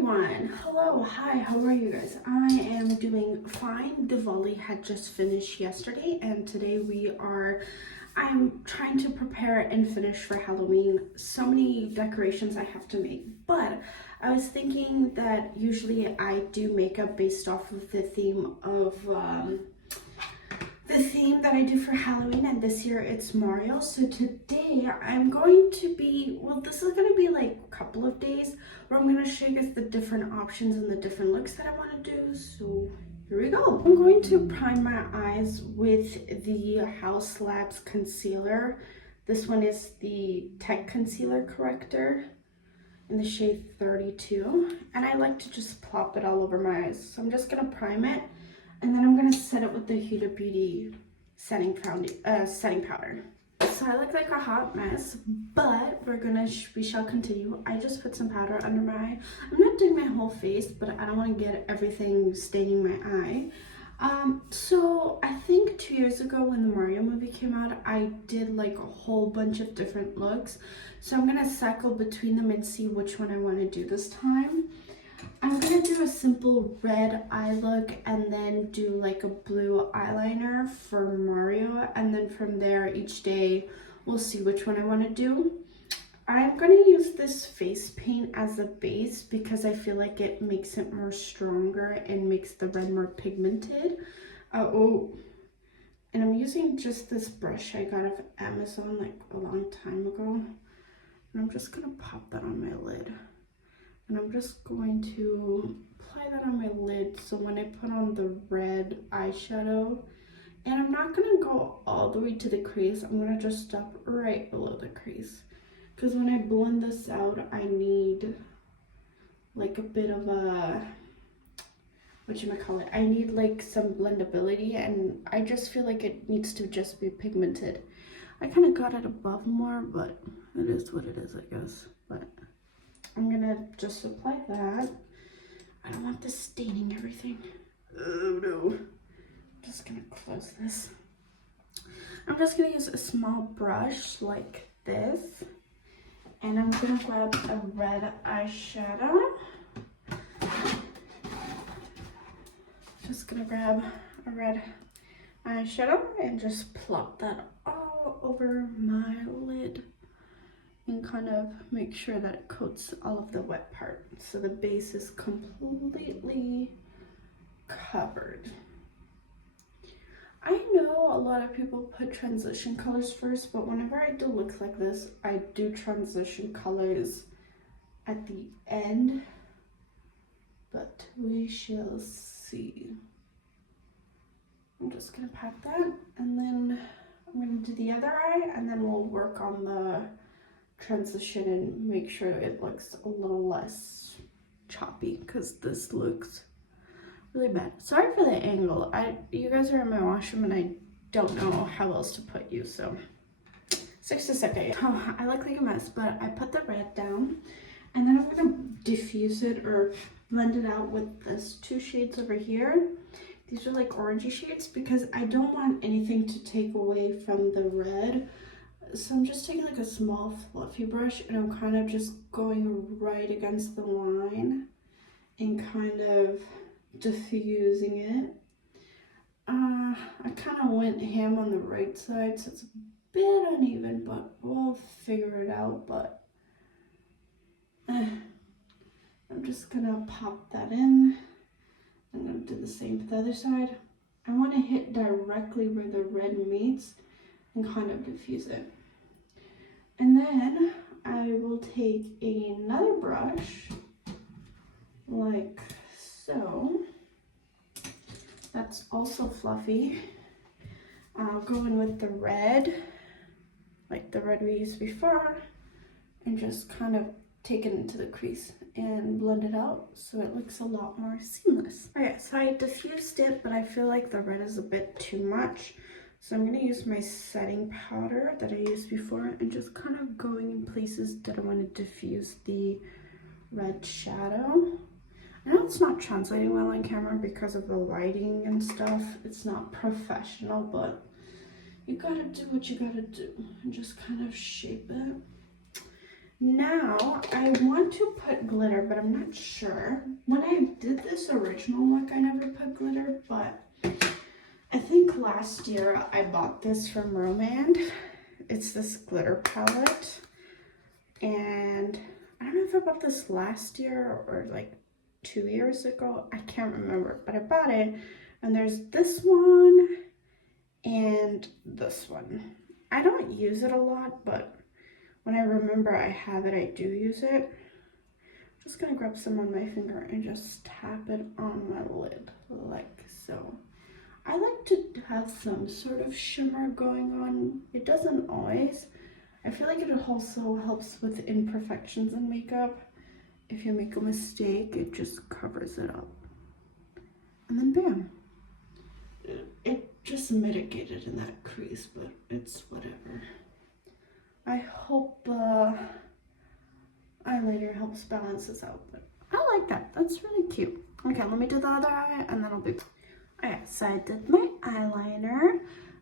everyone. Hello, hi, how are you guys? I am doing fine. Diwali had just finished yesterday and today I'm trying to prepare and finish for Halloween. So many decorations I have to make, but I was thinking that usually I do makeup based off of the theme that I do for Halloween, and this year it's Mario. So today I'm going to be, this is going to be like a couple of days where I'm going to show you guys the different options and the different looks that I want to do. So here we go. I'm going to prime my eyes with the House Labs concealer. This one is the Tech Concealer Corrector in the shade 32, and I like to just plop it all over my eyes. So I'm just going to prime it, and then I'm going to set it with the Huda Beauty setting powder. So I look like a hot mess, but we shall continue. I just put some powder under my eye. I'm not doing my whole face, but I don't want to get everything staining my eye. So I think 2 years ago when the Mario movie came out, I did like a whole bunch of different looks. So I'm going to cycle between them and see which one I want to do this time. I'm going to do a simple red eye look and then do like a blue eyeliner for Mario, and then from there each day we'll see which one I want to do. I'm going to use this face paint as a base because I feel like it makes it more stronger and makes the red more pigmented. And I'm using just this brush I got off Amazon like a long time ago, and I'm just going to pop that on my lid. And I'm just going to apply that on my lid so when I put on the red eyeshadow, and I'm not going to go all the way to the crease, I'm going to just stop right below the crease. Because when I blend this out, I need like a bit of a, I need like some blendability, and I just feel like it needs to just be pigmented. I kind of got it above more, but it is what it is, I guess. But I'm gonna just apply that. I don't want this staining everything. Oh no. Just gonna close this. I'm just gonna use a small brush like this, and I'm gonna grab a red eyeshadow. Just gonna grab a red eyeshadow and just plop that all over my lid, and kind of make sure that it coats all of the wet part so the base is completely covered. I know a lot of people put transition colors first, but whenever I do looks like this, I do transition colors at the end, but we shall see. I'm just gonna pat that, and then I'm gonna do the other eye, and then we'll work on the transition and make sure it looks a little less choppy, because this looks really bad. Sorry for the angle. You guys are in my washroom and I don't know how else to put you, so 6 seconds. Oh, I look like a mess, but I put the red down, and then I'm gonna diffuse it or blend it out with this 2 shades over here. These are like orangey shades because I don't want anything to take away from the red. So I'm just taking like a small fluffy brush, and I'm kind of just going right against the line and kind of diffusing it. I kind of went ham on the right side, so it's a bit uneven, but we'll figure it out. But I'm just gonna pop that in. I'm gonna do the same to the other side. I want to hit directly where the red meets and kind of diffuse it. And then I will take another brush like so. That's also fluffy. I'll go in with the red, like the red we used before, and just kind of take it into the crease and blend it out so it looks a lot more seamless. Okay, so I diffused it, but I feel like the red is a bit too much. So I'm going to use my setting powder that I used before and just kind of going in places that I want to diffuse the red shadow. I know it's not translating well on camera because of the lighting and stuff. It's not professional, but you gotta do what you gotta do and just kind of shape it. Now, I want to put glitter, but I'm not sure. When I did this original look, I never put glitter, but I think last year I bought this from Romand. It's this glitter palette, and I don't know if I bought this last year or like 2 years ago. I can't remember, but I bought it, and there's this one and this one. I don't use it a lot, but when I remember I have it, I do use it. I'm just gonna grab some on my finger and just tap it on my lid like so. I like to have some sort of shimmer going on. It doesn't always. I feel like it also helps with imperfections in makeup. If you make a mistake, it just covers it up. And then bam. It just mitigated in that crease, but it's whatever. I hope the eyeliner helps balance this out, but I like that. That's really cute. Okay, let me do the other eye and then I'll be... Okay, so I did my eyeliner.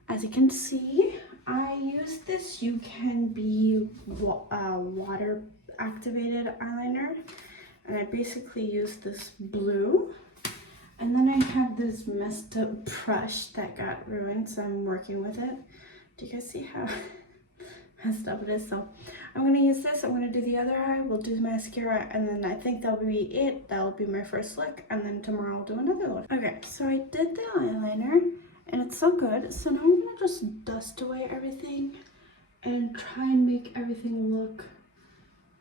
As you can see, I used this You Can Be water activated eyeliner, and I basically used this blue, and then I have this messed up brush that got ruined, so I'm working with it. Do you guys see how messed up it is? So I'm gonna use this. I'm gonna do the other eye, we'll do mascara, and then I think that'll be it. That'll be my first look, and then tomorrow I'll do another look. Okay, so I did the eyeliner and it's so good. So now I'm gonna just dust away everything and try and make everything look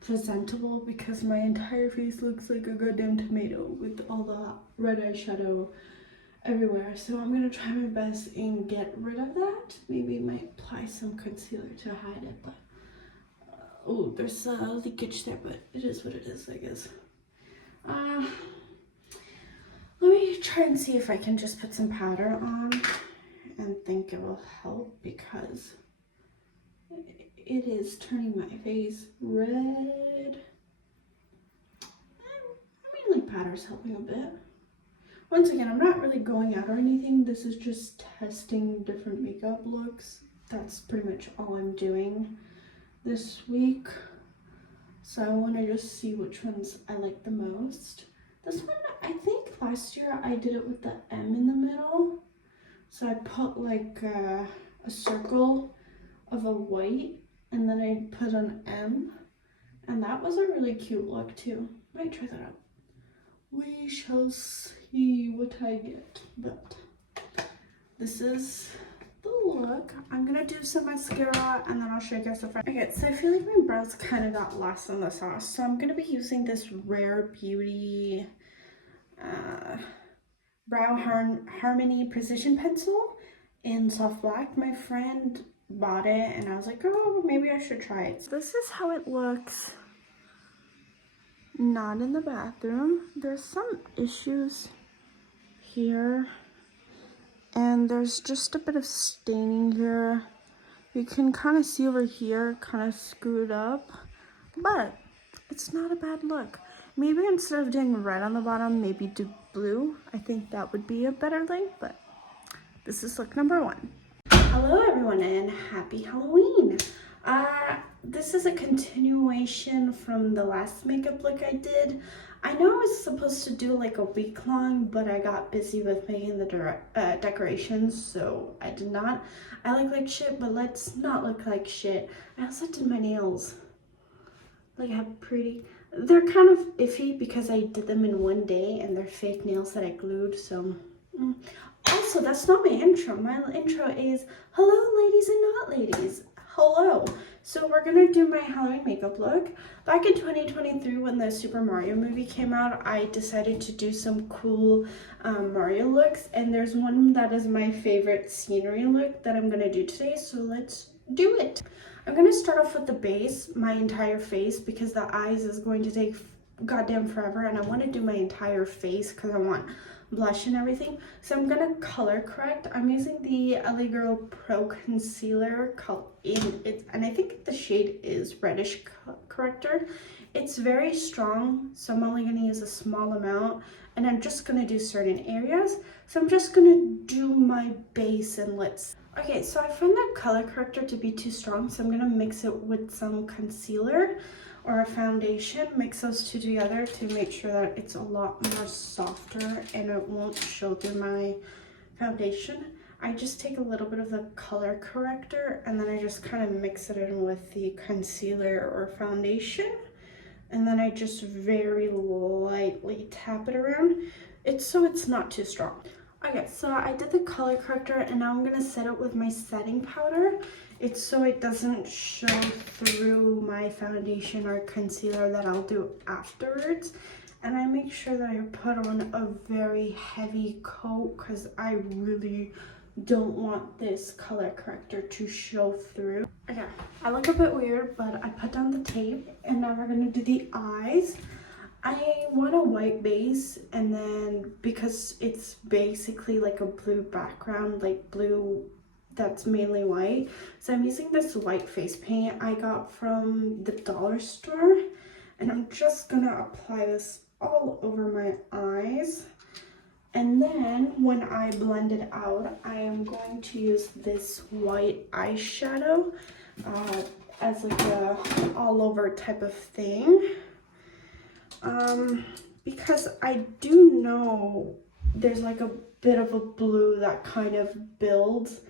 presentable, because my entire face looks like a goddamn tomato with all the red eyeshadow everywhere. So I'm gonna try my best and get rid of that. Maybe I might apply some concealer to hide it, but oh, there's a leakage there, but it is what it is, I guess. Let me try and see if I can just put some powder on and think it will help, because it is turning my face red. I mean, like, powder's helping a bit. Once again, I'm not really going out or anything. This is just testing different makeup looks. That's pretty much all I'm doing this week. So I want to just see which ones I like the most. This one, I think last year I did it with the M in the middle. So I put like a circle of a white, and then I put an M, and that was a really cute look too. Might try that out. We shall see what I get, but this is the look. I'm gonna do some mascara and then I'll show you guys the front. Okay, so I feel like my brows kind of got lost in the sauce, so I'm gonna be using this Rare Beauty Brow Harmony Precision Pencil in soft black. My friend bought it and I was like, oh, maybe I should try it. So this is how it looks. Not in the bathroom. There's some issues here, and there's just a bit of staining here. You can kind of see over here, kind of screwed up, but it's not a bad look. Maybe instead of doing red on the bottom, maybe do blue. I think that would be a better look, but this is look number 1. Hello everyone and happy Halloween. This is a continuation from the last makeup look I did. I know I was supposed to do like a week long, but I got busy with making the decorations, so I did not. I look like shit, but let's not look like shit. I also did my nails. Look how pretty. They're kind of iffy because I did them in one day and they're fake nails that I glued, so... Also, that's not my intro. My intro is, hello ladies and not ladies. Hello. So we're gonna do my Halloween makeup look. Back in 2023, when the Super Mario movie came out, I decided to do some cool Mario looks, and there's one that is my favorite scenery look that I'm gonna do today, so let's do it. I'm gonna start off with the base, my entire face, because the eyes is going to take goddamn forever, and I want to do my entire face because I want blush and everything. So I'm gonna color correct. I'm using the LA Girl Pro Concealer and I think the shade is Reddish Corrector. It's very strong, so I'm only gonna use a small amount, and I'm just gonna do certain areas. So I'm just gonna do my base and let's... Okay, so I found that color corrector to be too strong, so I'm gonna mix it with some concealer, or a foundation, mix those two together to make sure that it's a lot more softer and it won't show through my foundation. I just take a little bit of the color corrector and then I just kind of mix it in with the concealer or foundation, and then I just very lightly tap it around. So it's not too strong. Okay, so I did the color corrector and now I'm gonna set it with my setting powder. It's so it doesn't show through my foundation or concealer that I'll do afterwards. And I make sure that I put on a very heavy coat because I really don't want this color corrector to show through. Okay, I look a bit weird, but I put down the tape and now we're gonna do the eyes. I want a white base, and then because it's basically like a blue background, like blue that's mainly white, so I'm using this white face paint I got from the dollar store, and I'm just gonna apply this all over my eyes. And then when I blend it out, I am going to use this white eyeshadow as like a all over type of thing. Because I do know there's like a bit of a blue that kind of builds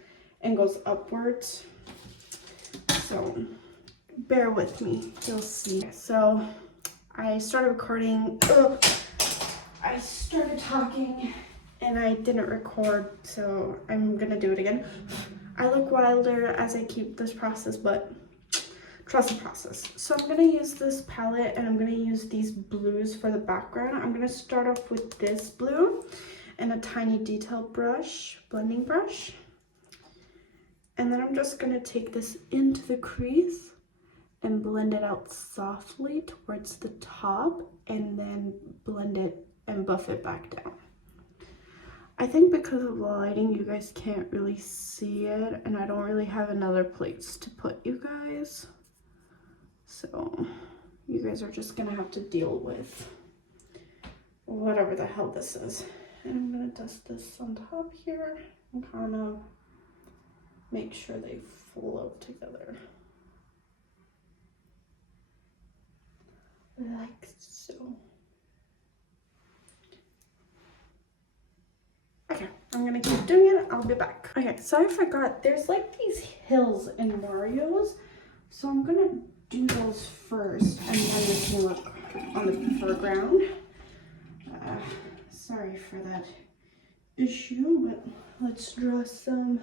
and goes upwards. So bear with me, you'll see. So I started recording, I started talking and I didn't record, so I'm gonna do it again. I look wilder as I keep this process, but trust the process. So I'm gonna use this palette and I'm gonna use these blues for the background. I'm gonna start off with this blue and a tiny detail brush, blending brush. And then I'm just gonna take this into the crease and blend it out softly towards the top and then blend it and buff it back down. I think because of the lighting, you guys can't really see it, and I don't really have another place to put you guys. So you guys are just gonna have to deal with whatever the hell this is. And I'm gonna dust this on top here and kind of make sure they flow together. Like so. Okay, I'm gonna keep doing it. I'll be back. Okay, so I forgot, there's like these hills in Mario's. So I'm gonna do those first and then we can look on the foreground. Sorry for that issue, but let's draw some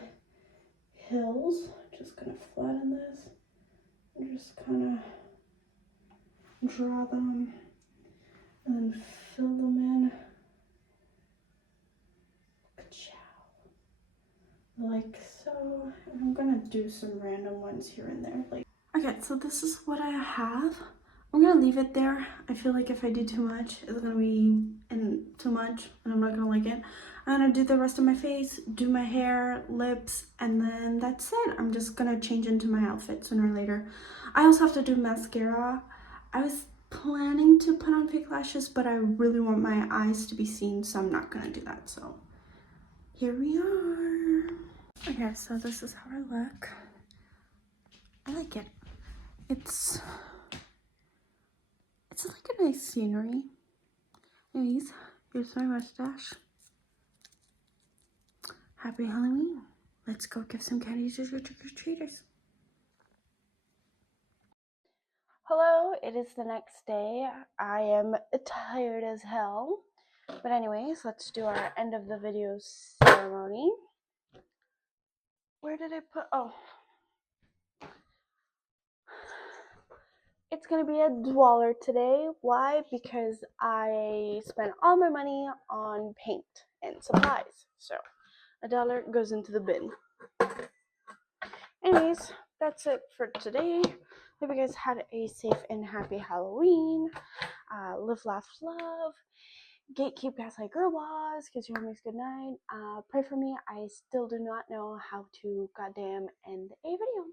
hills. Just gonna flatten this and just kind of draw them and then fill them in. Like so. And I'm gonna do some random ones here and there. Okay, so this is what I have. I'm gonna leave it there. I feel like if I do too much, it's gonna be too much and I'm not gonna like it. I'm gonna do the rest of my face, do my hair, lips, and then that's it. I'm just gonna change into my outfit sooner or later. I also have to do mascara. I was planning to put on fake lashes, but I really want my eyes to be seen, so I'm not gonna do that. So here we are. Okay, so this is how I look. I like it. It's like a nice scenery. Anyways, here's my mustache. Happy Halloween. Let's go give some candy to the trick-or-treaters. Hello, it is the next day. I am tired as hell. But anyways, let's do our end of the video ceremony. Where did I put, oh. It's gonna be $1 today. Why? Because I spent all my money on paint and supplies. So $1 goes into the bin. Anyways, that's it for today. Hope you guys had a safe and happy Halloween. Live, laugh, love. Gatekeep gaslight girl boss. Kiss your homies good night. Pray for me. I still do not know how to goddamn end a video.